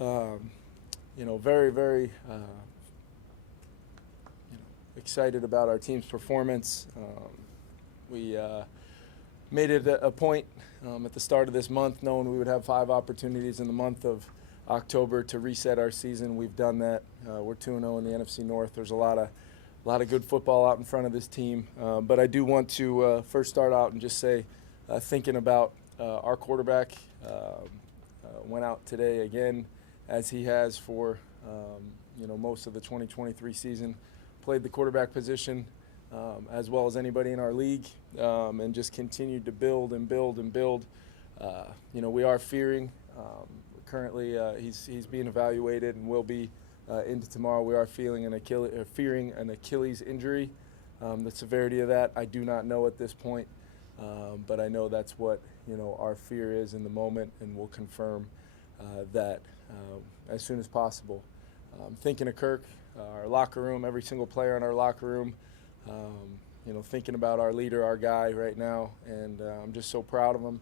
Very, very excited about our team's performance. We made it a point at the start of this month, knowing we would have 5 opportunities in the month of October to reset our season. We've done that. We're 2-0 in the NFC North. There's a lot of good football out in front of this team. But I do want to first start out and just say, thinking about our quarterback, went out today again, as he has for most of the 2023 season. Played the quarterback position as well as anybody in our league, and just continued to build and build and build. We are fearing. Currently, he's being evaluated and will be into tomorrow. We are fearing an Achilles injury. The severity of that, I do not know at this point, but I know that's what our fear is in the moment, and we'll confirm that as soon as possible. Thinking of Kirk, our locker room, every single player in our locker room, thinking about our leader, our guy right now, and I'm just so proud of him,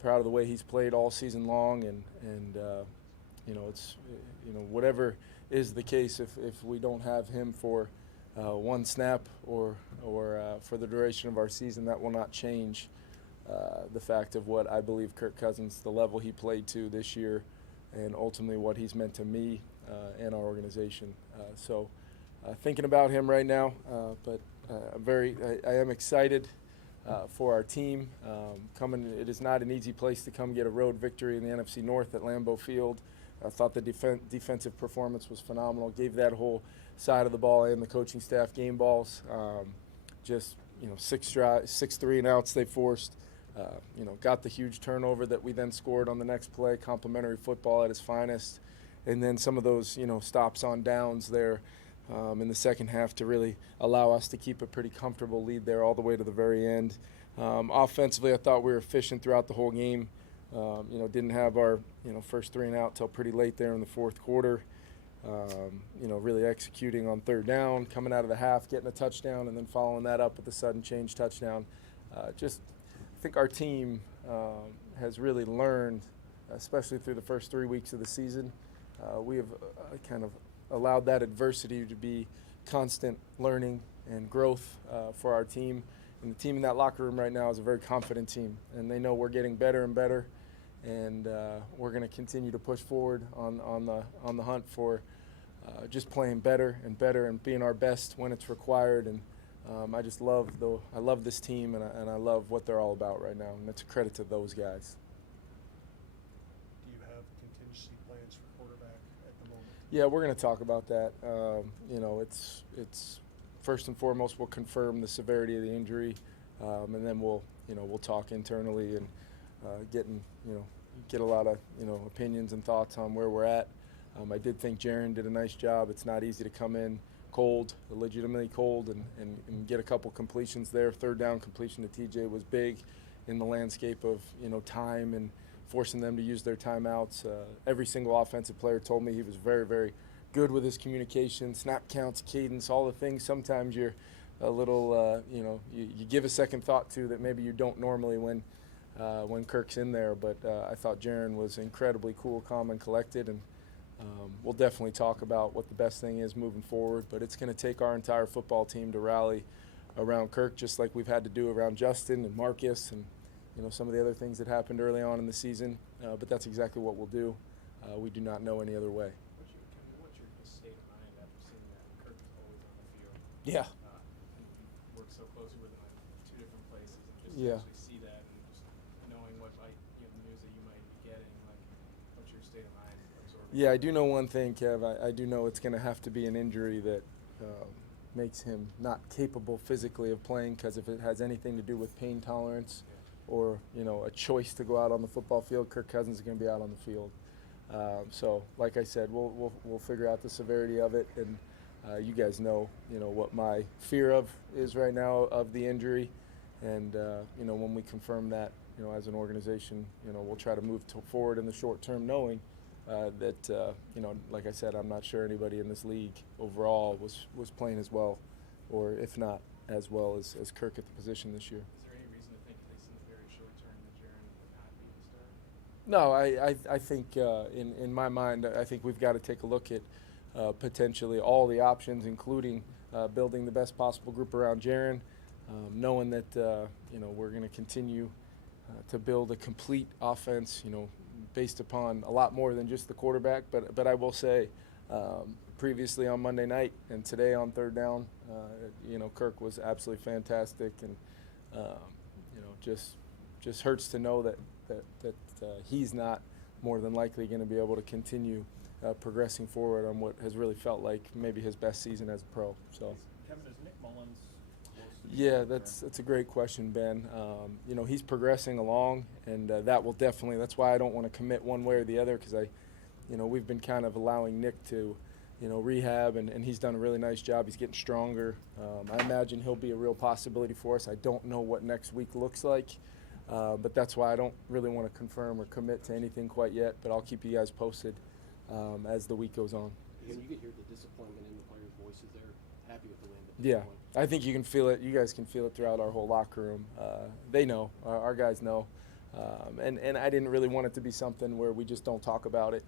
proud of the way he's played all season long, and it's whatever is the case, if we don't have him for one snap or for the duration of our season, that will not change the fact of what I believe Kirk Cousins, the level he played to this year, and ultimately what he's meant to me and our organization. So thinking about him right now, but I am excited for our team. It is not an easy place to come get a road victory in the NFC North at Lambeau Field. I thought the defensive performance was phenomenal. Gave that whole side of the ball and the coaching staff game balls. Just 6 3-and-outs they forced. Got the huge turnover that we then scored on the next play. Complimentary football at its finest, and then some of those stops on downs there in the second half to really allow us to keep a pretty comfortable lead there all the way to the very end. Offensively, I thought we were efficient throughout the whole game. Didn't have our first 3-and-out till pretty late there in the fourth quarter. Really executing on third down, coming out of the half, getting a touchdown, and then following that up with a sudden change touchdown. I think our team has really learned, especially through the first 3 weeks of the season. We have kind of allowed that adversity to be constant learning and growth for our team. And the team in that locker room right now is a very confident team, and they know we're getting better and better, and we're going to continue to push forward on the hunt for just playing better and better and being our best when it's required. And I just love this team, and I love what they're all about right now, and it's a credit to those guys. Do you have contingency plans for quarterback at the moment? Yeah, we're going to talk about that. It's first and foremost, we'll confirm the severity of the injury, and then we'll talk internally and get a lot of opinions and thoughts on where we're at. I did think Jaron did a nice job. It's not easy to come in cold, legitimately cold, and get a couple completions there. Third down completion to TJ was big in the landscape of time and forcing them to use their timeouts. Every single offensive player told me he was very, very good with his communication, snap counts, cadence, all the things sometimes you're a little, you give a second thought to that maybe you don't normally when Kirk's in there. But I thought Jaron was incredibly cool, calm, and collected, and we'll definitely talk about what the best thing is moving forward. But it's going to take our entire football team to rally around Kirk, just like we've had to do around Justin and Marcus and some of the other things that happened early on in the season. But that's exactly what we'll do. We do not know any other way. What's your state of mind after seeing that Kirk is always on the field? Yeah. You work so closely with him in 2 different places, and just Yeah. to actually see that and just knowing what news that you might be getting, what's your state of mind absorbing? Yeah, I do know one thing, Kev. I do know it's going to have to be an injury that makes him not capable physically of playing, because if it has anything to do with pain tolerance or a choice to go out on the football field, Kirk Cousins is going to be out on the field. So, like I said, we'll figure out the severity of it, and you guys know what my fear of is right now of the injury, and when we confirm that as an organization, we'll try to move forward in the short term, knowing that like I said, I'm not sure anybody in this league overall was playing as well, or if not as well as Kirk at the position this year. Is there any reason to think, at least in the very short term, that Jaron would not be the starter? No, I think in my mind, I think we've got to take a look at potentially all the options, including building the best possible group around Jaron, knowing that we're going to continue to build a complete offense, based upon a lot more than just the quarterback. But I will say, previously on Monday night and today on third down, Kirk was absolutely fantastic, and just hurts to know that he's not more than likely going to be able to continue progressing forward on what has really felt like maybe his best season as a pro. So, Kevin, is Nick Mullins close to yeah, that's a great question, Ben. He's progressing along, and that will definitely. That's why I don't want to commit one way or the other, because we've been kind of allowing Nick to, rehab, and he's done a really nice job. He's getting stronger. I imagine he'll be a real possibility for us. I don't know what next week looks like. But that's why I don't really want to confirm or commit to anything quite yet, but I'll keep you guys posted as the week goes on. When you could hear the disappointment in the players' voices, they're happy with the win. Yeah, I think you can feel it. You guys can feel it throughout our whole locker room. They know, our guys know. And I didn't really want it to be something where we just don't talk about it.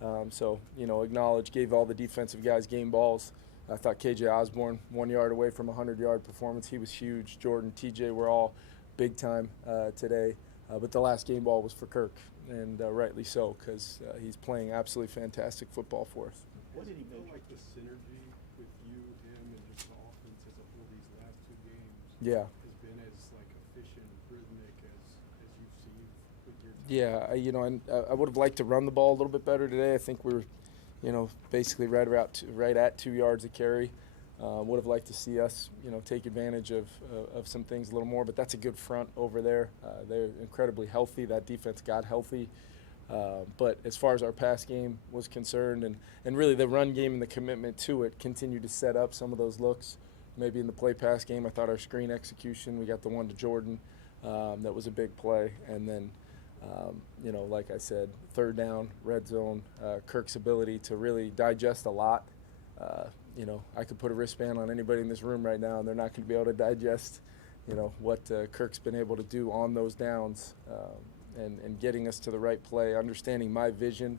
Acknowledge, gave all the defensive guys game balls. I thought KJ Osborne, 1 yard away from a 100-yard performance. He was huge. Jordan, TJ were all big time today, but the last game ball was for Kirk, and rightly so, because he's playing absolutely fantastic football for us. What did he feel mention? like the synergy with you, him, and just the offense as a whole these last two games Yeah. has been as efficient, rhythmic as you've seen with your team? Yeah, and I would have liked to run the ball a little bit better today. I think we were, basically right at 2 yards a carry. Would have liked to see us, take advantage of some things a little more, but that's a good front over there. They're incredibly healthy. That defense got healthy. But as far as our pass game was concerned, and really the run game and the commitment to it continued to set up some of those looks. Maybe in the play-pass game, I thought our screen execution, we got the one to Jordan. That was a big play. And then, like I said, third down, red zone, Kirk's ability to really digest a lot. I could put a wristband on anybody in this room right now, and they're not going to be able to digest, what Kirk's been able to do on those downs, and getting us to the right play, understanding my vision,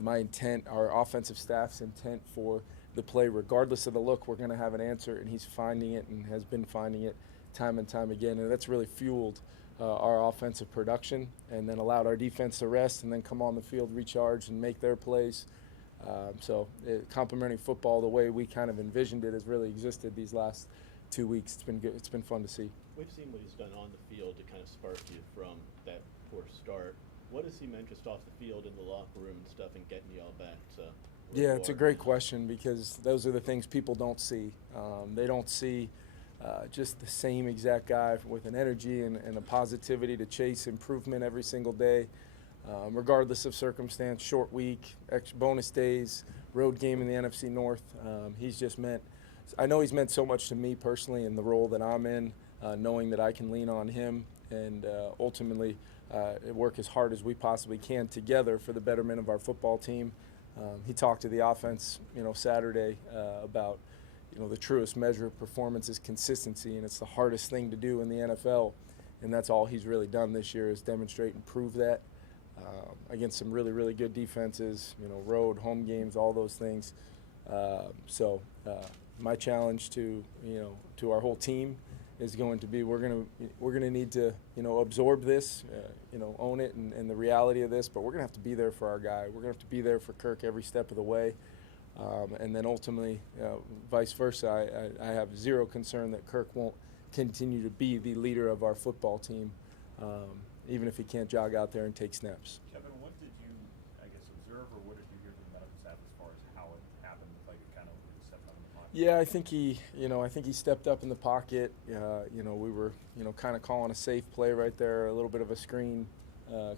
my intent, our offensive staff's intent for the play. Regardless of the look, we're going to have an answer, and he's finding it and has been finding it time and time again, and that's really fueled our offensive production, and then allowed our defense to rest and then come on the field, recharge, and make their plays. Complementing football the way we kind of envisioned it has really existed these last 2 weeks. It's been good. It's been fun to see. We've seen what he's done on the field to kind of spark you from that poor start. What has he meant just off the field in the locker room and stuff and getting you all back to where Yeah, you it's a are? great question, because those are the things people don't see. They don't see just the same exact guy with an energy and a positivity to chase improvement every single day. Regardless of circumstance, short week, bonus days, road game in the NFC North. I know he's meant so much to me personally in the role that I'm in, knowing that I can lean on him and ultimately work as hard as we possibly can together for the betterment of our football team. He talked to the offense, Saturday about, the truest measure of performance is consistency, and it's the hardest thing to do in the NFL, and that's all he's really done this year is demonstrate and prove that. Against some really, really good defenses, road, home games, all those things. My challenge to our whole team is going to be we're gonna need to absorb this, own it and the reality of this, but we're gonna have to be there for our guy. We're gonna have to be there for Kirk every step of the way, and then ultimately, vice versa. I have zero concern that Kirk won't continue to be the leader of our football team. Even if he can't jog out there and take snaps. Kevin, what did you, observe, or what did you hear from the medical staff as far as how it happened, like it kind of stepped up in the pocket? Yeah, I think he stepped up in the pocket. We were, kind of calling a safe play right there, a little bit of a screen,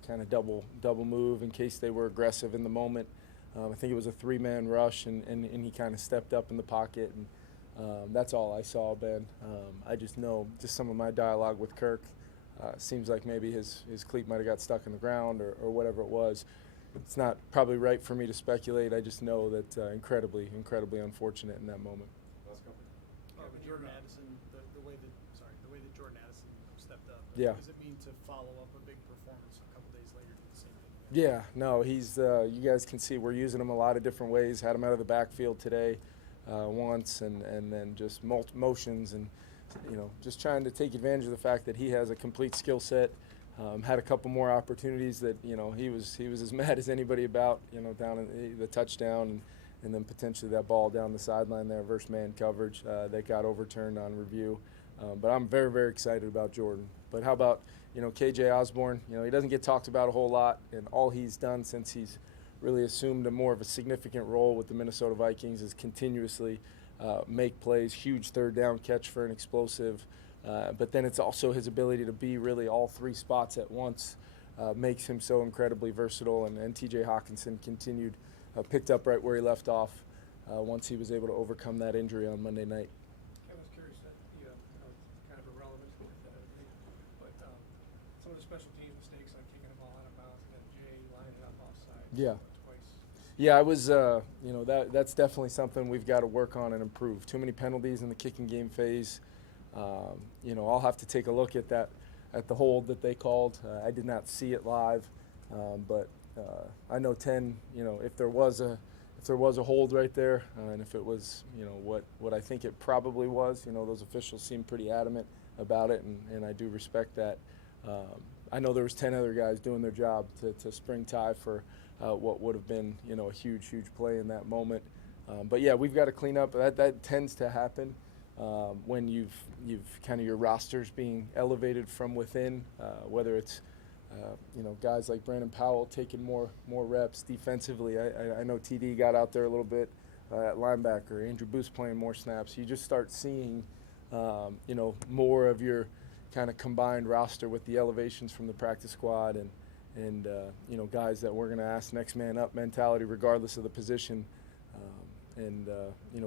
kind of double move in case they were aggressive in the moment. I think it was a 3-man rush, and he kind of stepped up in the pocket, and that's all I saw, Ben. I just know some of my dialogue with Kirk. Seems like maybe his cleat might have got stuck in the ground or whatever it was. It's not probably right for me to speculate. I just know that incredibly unfortunate in that moment. With Jordan Addison, the way that Jordan Addison stepped up. Yeah. What does it mean to follow up a big performance a couple days later to the same thing? Yeah, no, he's. You guys can see we're using him a lot of different ways. Had him out of the backfield today once, and then just motions, and just trying to take advantage of the fact that he has a complete skill set. Had a couple more opportunities that he was as mad as anybody about. Down in the touchdown, and then potentially that ball down the sideline there versus man coverage that got overturned on review. But I'm very, very excited about Jordan. But how about KJ Osborne? He doesn't get talked about a whole lot, and all he's done since he's really assumed a more of a significant role with the Minnesota Vikings is continuously make plays, huge third down catch for an explosive. But then it's also his ability to be really all three spots at once makes him so incredibly versatile. And T.J. Hawkinson picked up right where he left off once he was able to overcome that injury on Monday night. I was curious that, kind of irrelevant, but some of the special teams mistakes like kicking the ball out of bounds and then Jay lining it up offside. Yeah. Twice. Yeah, I was, that's definitely something we've got to work on and improve. Too many penalties in the kicking game phase. I'll have to take a look at the hold that they called. I did not see it live, but I know 10. If there was a hold right there, and if it was, what I think it probably was, those officials seemed pretty adamant about it, and I do respect that. I know there was 10 other guys doing their job to spring tie for what would have been, a huge, huge play in that moment. But yeah, we've got to clean up. That tends to happen. When you've kind of your rosters being elevated from within, whether it's guys like Brandon Powell taking more reps defensively. I know TD got out there a little bit at linebacker. Andrew Booth playing more snaps. You just start seeing more of your kind of combined roster with the elevations from the practice squad and guys that we're going to ask next man up mentality regardless of the position.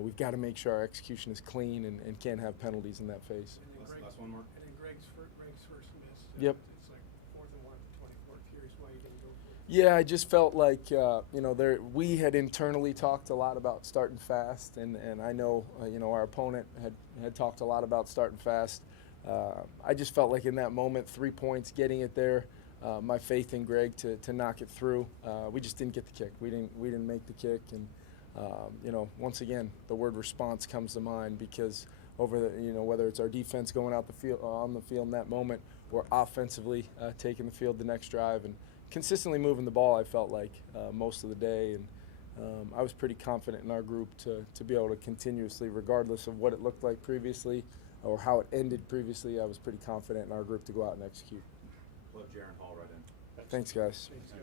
We've got to make sure our execution is clean and can't have penalties in that phase. And then Last one, Mark. And then Greg's first miss. Yep. It's like 4th and 1, 24. Curious why you didn't go for it. Yeah, I just felt like we had internally talked a lot about starting fast, and I know our opponent had talked a lot about starting fast. I just felt like in that moment, 3 points, getting it there, my faith in Greg to knock it through. We just didn't get the kick. We didn't make the kick, and once again, the word response comes to mind because whether it's our defense going out the field on the field in that moment, or offensively taking the field the next drive and consistently moving the ball, I felt like most of the day, and I was pretty confident in our group to be able to continuously, regardless of what it looked like previously or how it ended previously, I was pretty confident in our group to go out and execute. We'll have Jaron Hall right in. Thanks, guys. Thanks,